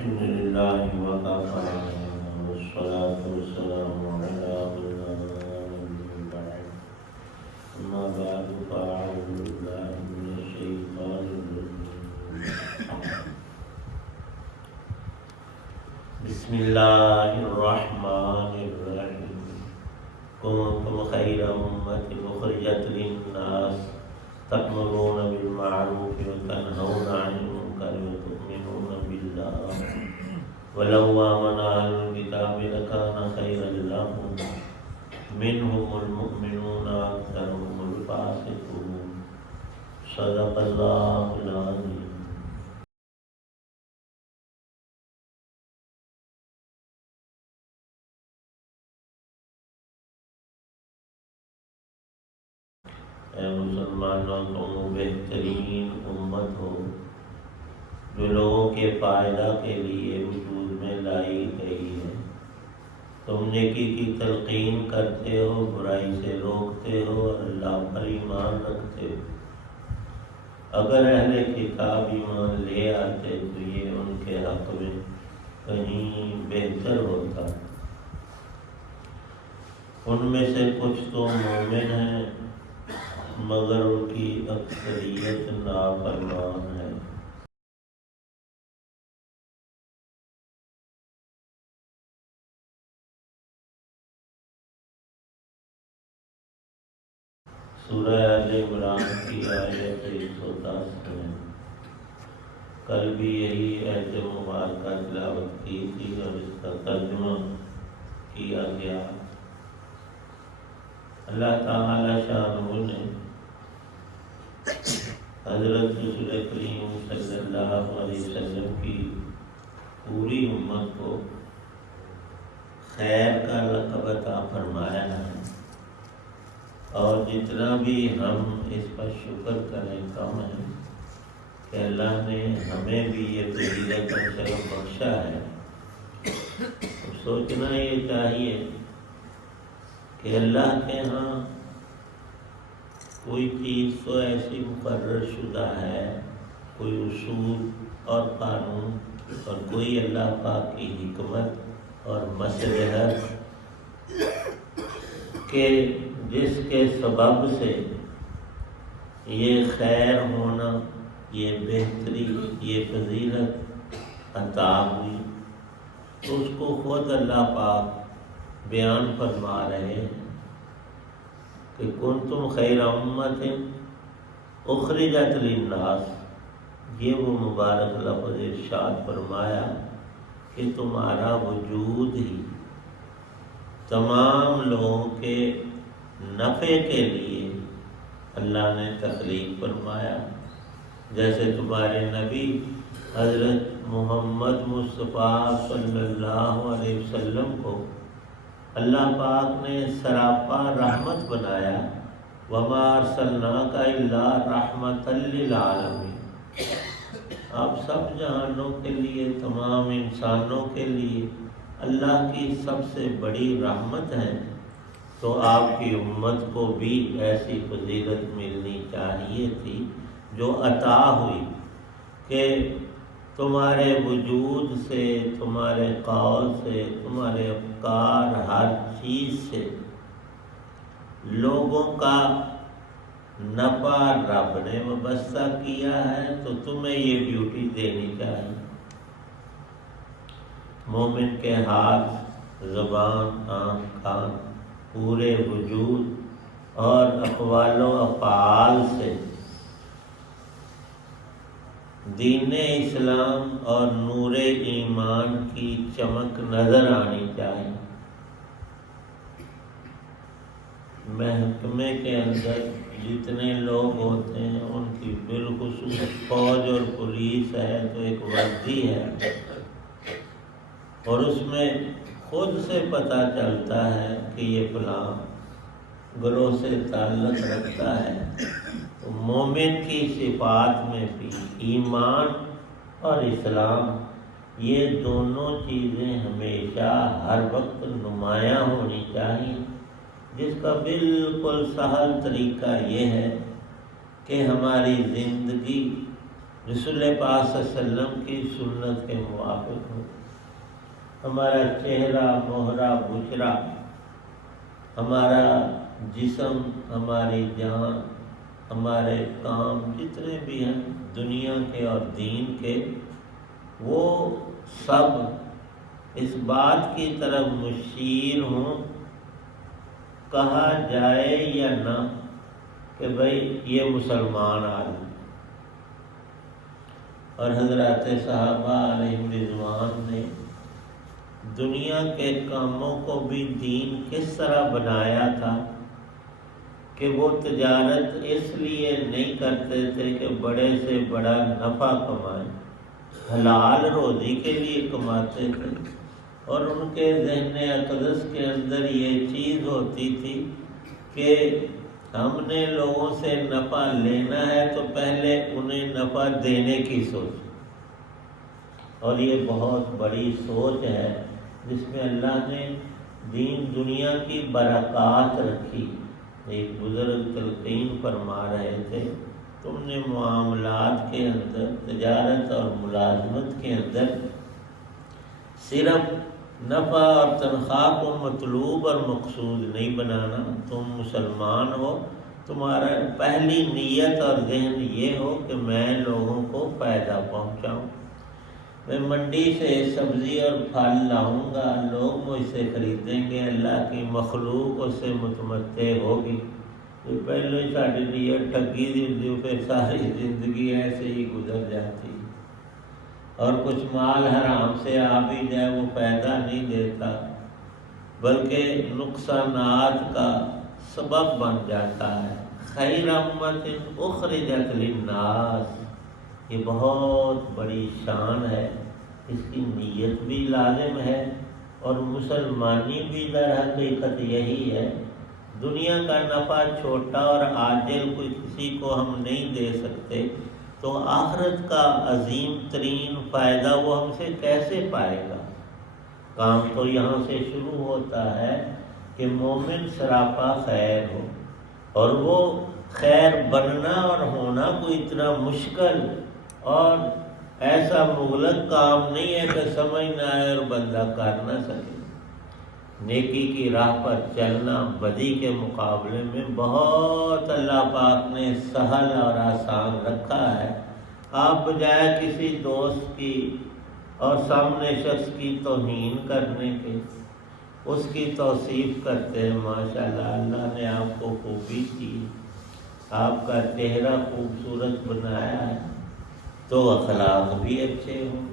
الحمد لله وكفى والصلاة والسلام على من لا نبي بعد أما بعد فأعوذ بالله من الشيطان الرجيم بسم الله الرحمن الرحيم كنتم خير أمة أخرجت للناس تأمرون بالمعروف وتنهون عن المنكر وتؤمنون بالله ولو آمن أهل الكتاب لكان خيرا لهم منهم المؤمنون وأكثرهم الفاسقون صدق الله العظيم. اے مسلمانوں، تم بہترین امت ہو جو لوگوں کے فائدہ کے لیے وجود میں لائی گئی ہے. تم نیکی کی تلقین کرتے ہو، برائی سے روکتے ہو اور اللہ پر ایمان رکھتے ہو. اگر اہل کتاب ایمان لے آتے تو یہ ان کے حق میں کہیں بہتر ہوتا. ان میں سے کچھ تو مومن ہیں مگر ان کی اکثریت نافرمان ہے. سورہ آل عمران کی آیت 110 ہے. کل بھی یہی آیت مبارکہ تلاوت کی تھی اور اس کا ترجمہ کیا گیا. اللہ تعالی شانہ نے حضرت رسول کریم صلی اللہ علیہ وسلم کی پوری امت کو خیر کا لقب عطا فرمایا ہے، اور جتنا بھی ہم اس پر شکر کریں کم ہے کہ اللہ نے ہمیں بھی یہ فضیلت اور شرف بخشا ہے. سوچنا یہ چاہیے کہ اللہ کے ہاں کوئی چیز تو ایسی مقرر شدہ ہے، کوئی اصول اور قانون اور کوئی اللہ پاک کی حکمت اور مصلحت کہ جس کے سبب سے یہ خیر ہونا، یہ بہتری، یہ فضیلت عطا ہوئی، تو اس کو خود اللہ پاک بیان فرما رہے ہیں کہ کنتم خیر امت اخرجت للناس. یہ وہ مبارک لفظ ارشاد فرمایا کہ تمہارا وجود ہی تمام لوگوں کے نفع کے لیے اللہ نے تخلیق فرمایا. جیسے تمہارے نبی حضرت محمد مصطفیٰ صلی اللہ علیہ وسلم کو اللہ پاک نے سراپا رحمت بنایا. وما ارسلناک الا رحمۃ للعالمین. آپ سب جہانوں کے لیے، تمام انسانوں کے لیے اللہ کی سب سے بڑی رحمت ہے. تو آپ کی امت کو بھی ایسی فضیلت ملنی چاہیے تھی جو عطا ہوئی کہ تمہارے وجود سے، تمہارے قول سے، تمہارے افکار، ہر چیز سے لوگوں کا نفع رب نے وابستہ کیا ہے. تو تمہیں یہ ڈیوٹی دینی چاہیے. مومن کے ہاتھ، زبان، آنکھ، کان، پورے وجود اور اقوال و افعال سے دین اسلام اور نور ایمان کی چمک نظر آنی چاہیے. محکمے کے اندر جتنے لوگ ہوتے ہیں ان کی بالخصوص فوج اور پولیس ہے تو ایک وردی ہے، اور اس میں خود سے پتہ چلتا ہے کہ یہ فلاں گروہ سے تعلق رکھتا ہے. تو مومن کی صفات میں بھی ایمان اور اسلام، یہ دونوں چیزیں ہمیشہ ہر وقت نمایاں ہونی چاہیے. جس کا بالکل سہل طریقہ یہ ہے کہ ہماری زندگی رسول پاک صلی اللہ علیہ وسلم کی سنت کے موافق ہو، ہمارا چہرہ مہرہ بشرا، ہمارا جسم، ہماری جان، ہمارے کام جتنے بھی ہیں دنیا کے اور دین کے، وہ سب اس بات کی طرف مشیر ہوں، کہا جائے یا نہ، کہ بھئی یہ مسلمان آدمی۔ اور حضرات صحابہ علیہم رضوان نے دنیا کے کاموں کو بھی دین کس طرح بنایا تھا کہ وہ تجارت اس لیے نہیں کرتے تھے کہ بڑے سے بڑا نفع کمائیں، حلال روزی کے لیے کماتے تھے، اور ان کے ذہن اقدس کے اندر یہ چیز ہوتی تھی کہ ہم نے لوگوں سے نفع لینا ہے تو پہلے انہیں نفع دینے کی سوچ، اور یہ بہت بڑی سوچ ہے جس میں اللہ نے دین دنیا کی برکات رکھی۔ ایک بزرگ تلقین فرما رہے تھے، تم نے معاملات کے اندر، تجارت اور ملازمت کے اندر صرف نفع اور تنخواہ کو مطلوب اور مقصود نہیں بنانا، تم مسلمان ہو، تمہارا پہلی نیت اور ذہن یہ ہو کہ میں لوگوں کو فائدہ پہنچاؤں، میں منڈی سے سبزی اور پھل لاؤں گا، لوگ مجھ سے خریدیں گے، اللہ کی مخلوق اس سے متمتع ہوگی۔ تو پہلے ہی ساڑھی نیت ٹھگی دی، پھر ساری زندگی ایسے ہی گزر جاتی، اور کچھ مال حرام سے آ بھی جائے وہ فائدہ نہیں دیتا بلکہ نقصانات کا سبب بن جاتا ہے۔ خیر امت اخرجت للناس، یہ بہت بڑی شان ہے، اس کی نیت بھی لازم ہے، اور مسلمانی بھی در حقیقت یہی ہے۔ دنیا کا نفع چھوٹا اور عاجل کوئی کسی کو ہم نہیں دے سکتے، تو آخرت کا عظیم ترین فائدہ وہ ہم سے کیسے پائے گا؟ کام تو یہاں سے شروع ہوتا ہے کہ مومن سراپا خیر ہو، اور وہ خیر بننا اور ہونا کوئی اتنا مشکل اور ایسا مغلق کام نہیں ہے کہ سمجھ نہ آئے اور بندہ کر نہ سکے۔ نیکی کی راہ پر چلنا بدی کے مقابلے میں بہت اللہ پاک نے سہل اور آسان رکھا ہے۔ آپ بجائے کسی دوست کی اور سامنے شخص کی توہین کرنے کے اس کی توصیف کرتے ہیں، ماشاءاللہ اللہ نے آپ کو خوبی دی، آپ کا چہرہ خوبصورت بنایا ہے تو اخلاق بھی اچھے ہوں۔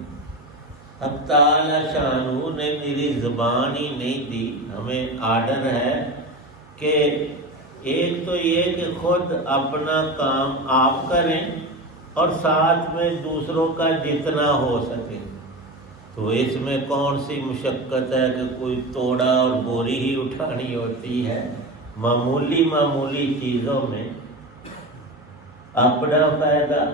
اب تعالی شانہ نے میری زبان ہی نہیں دی، ہمیں آرڈر ہے کہ ایک تو یہ کہ خود اپنا کام آپ کریں اور ساتھ میں دوسروں کا جتنا ہو سکے۔ تو اس میں کون سی مشقت ہے کہ کوئی توڑا اور بوری ہی اٹھانی ہوتی ہے؟ معمولی چیزوں میں اپنا فائدہ،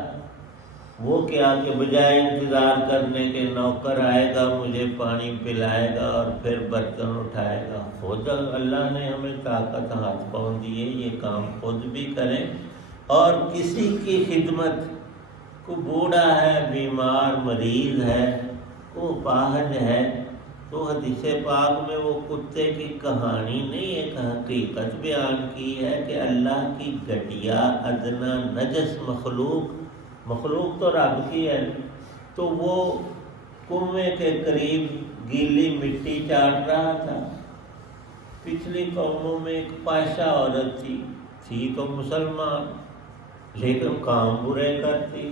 وہ کیا کہ بجائے انتظار کرنے کے نوکر آئے گا مجھے پانی پلائے گا اور پھر برتن اٹھائے گا، خود اللہ نے ہمیں طاقت ہاتھ پاؤں دیے، یہ کام خود بھی کریں، اور کسی کی خدمت، کو بوڑھا ہے، بیمار مریض ہے، کو پاہج ہے، تو حدیث پاک میں وہ کتے کی کہانی نہیں، ایک حقیقت بیان کی ہے کہ اللہ کی گھٹیا ادنا نجس مخلوق تو رب کی ہے، تو وہ کنویں کے قریب گیلی مٹی چاٹ رہا تھا۔ پچھلی قوموں میں ایک پاشا عورت تھی تو مسلمان، لیکن کام برے کرتی،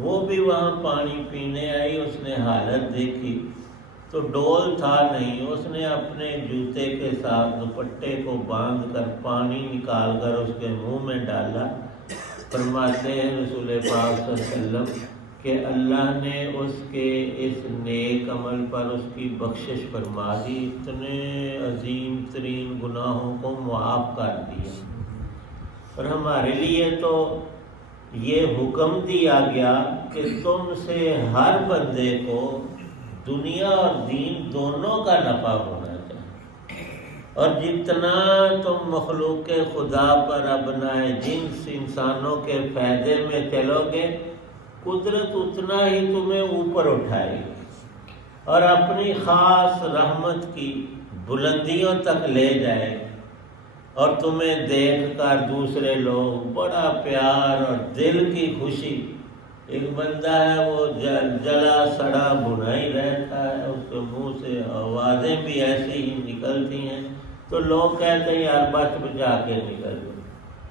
وہ بھی وہاں پانی پینے آئی، اس نے حالت دیکھی تو ڈول تھا نہیں، اس نے اپنے جوتے کے ساتھ دوپٹے کو باندھ کر پانی نکال کر اس کے منہ میں ڈالا۔ فرماتے ہیں رسول پاک صلی اللہ علیہ وسلم کہ اللہ نے اس کے اس نیک عمل پر اس کی بخشش فرما دی، اتنے عظیم ترین گناہوں کو معاف کر دیا۔ اور ہمارے لیے تو یہ حکم دیا گیا کہ تم سے ہر بندے کو دنیا اور دین دونوں کا نفع ہونا چاہیے، اور جتنا تم مخلوق خدا پر ابنائے جنس انسانوں کے فائدے میں چلو گے قدرت اتنا ہی تمہیں اوپر اٹھائے گی اور اپنی خاص رحمت کی بلندیوں تک لے جائے گی، اور تمہیں دیکھ کر دوسرے لوگ بڑا پیار اور دل کی خوشی. ایک بندہ ہے وہ جلا سڑا بھنا ہی رہتا ہے، اس کے منہ سے آوازیں بھی ایسی ہی نکلتی ہیں تو لوگ کہتے ہیں یار بچ بچا کے نکل گئے،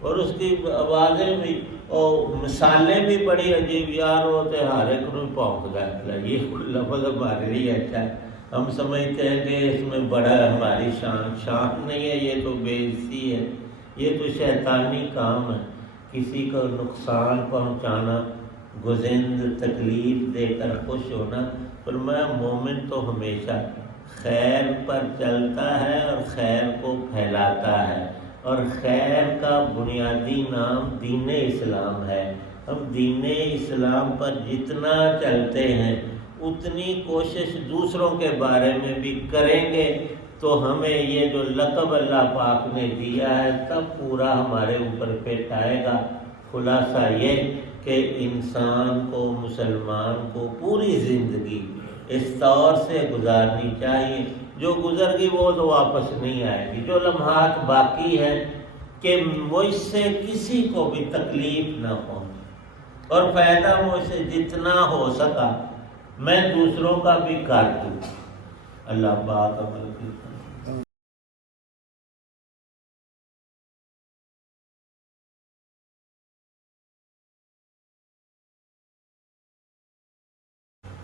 اور اس کی آوازیں بھی اور مثالیں بھی بڑی عجیب. یار ہوتے ہر ایک نو پونک جاتا ہے، یہ لفظ ہمارے لیے اچھا ہے. ہم سمجھتے ہیں کہ اس میں بڑا ہماری شان نہیں ہے، یہ تو بے عزتی ہے، یہ تو شیطانی کام ہے. کسی کو نقصان پہنچانا، گزند تکلیف دے کر خوش ہونا. پر میں مومن تو ہمیشہ خیر پر چلتا ہے اور خیر کو پھیلاتا ہے، اور خیر کا بنیادی نام دین اسلام ہے. ہم دین اسلام پر جتنا چلتے ہیں اتنی کوشش دوسروں کے بارے میں بھی کریں گے تو ہمیں یہ جو لقب اللہ پاک نے دیا ہے تب پورا ہمارے اوپر پیٹ آئے گا. خلاصہ یہ کہ انسان کو، مسلمان کو پوری زندگی اس طور سے گزارنی چاہیے. جو گزر گئی وہ تو واپس نہیں آئے گی. جو لمحات باقی ہیں کہ مجھ سے کسی کو بھی تکلیف نہ ہو اور فائدہ مجھ سے جتنا ہو سکا میں دوسروں کا بھی کر دوں. اللہ پاک عمل کی.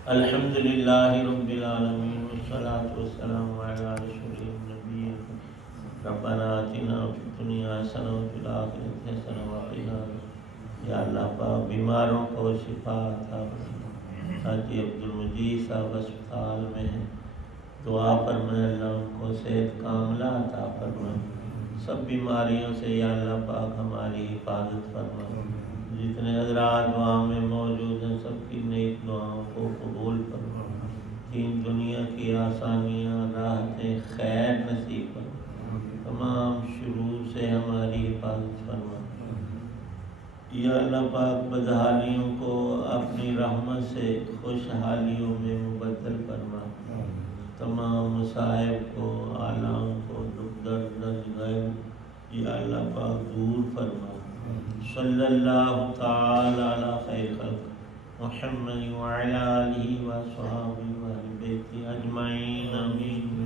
الحمد للہ رب العالمین والصلاة والسلام علی رسول النبی. ربنا آتنا فی الدنیا حسنہ وفی الآخرۃ حسنہ وقنا. یا اللہ پاک بیماروں کو شفا عطا فرما. حاجی عبدالمجید صاحب اسپتال میں ہیں، دعا فرمائے اللہ ان کو صحت کاملہ عطا فرما. سب بیماریوں سے یا اللہ پاک ہماری حفاظت فرما. جتنے حضرات دعا میں موجود ہیں سب کی نیک دعاؤں کو قبول فرما. دین دنیا کی آسانیاں، راحتیں، خیر نصیب فرما. تمام شرور سے ہماری حفاظت فرما. یا اللہ پاک بدحالیوں کو اپنی رحمت سے خوشحالیوں میں مبدل فرما. تمام مصائب کو، آلام کو، دکھ درد غیب یا اللہ پاک دور فرما. صلی اللہ تعالی علی خیر خلق محمد وعلی آلہ وصحبہ وآلہ بیتہ اجمعین. آمین.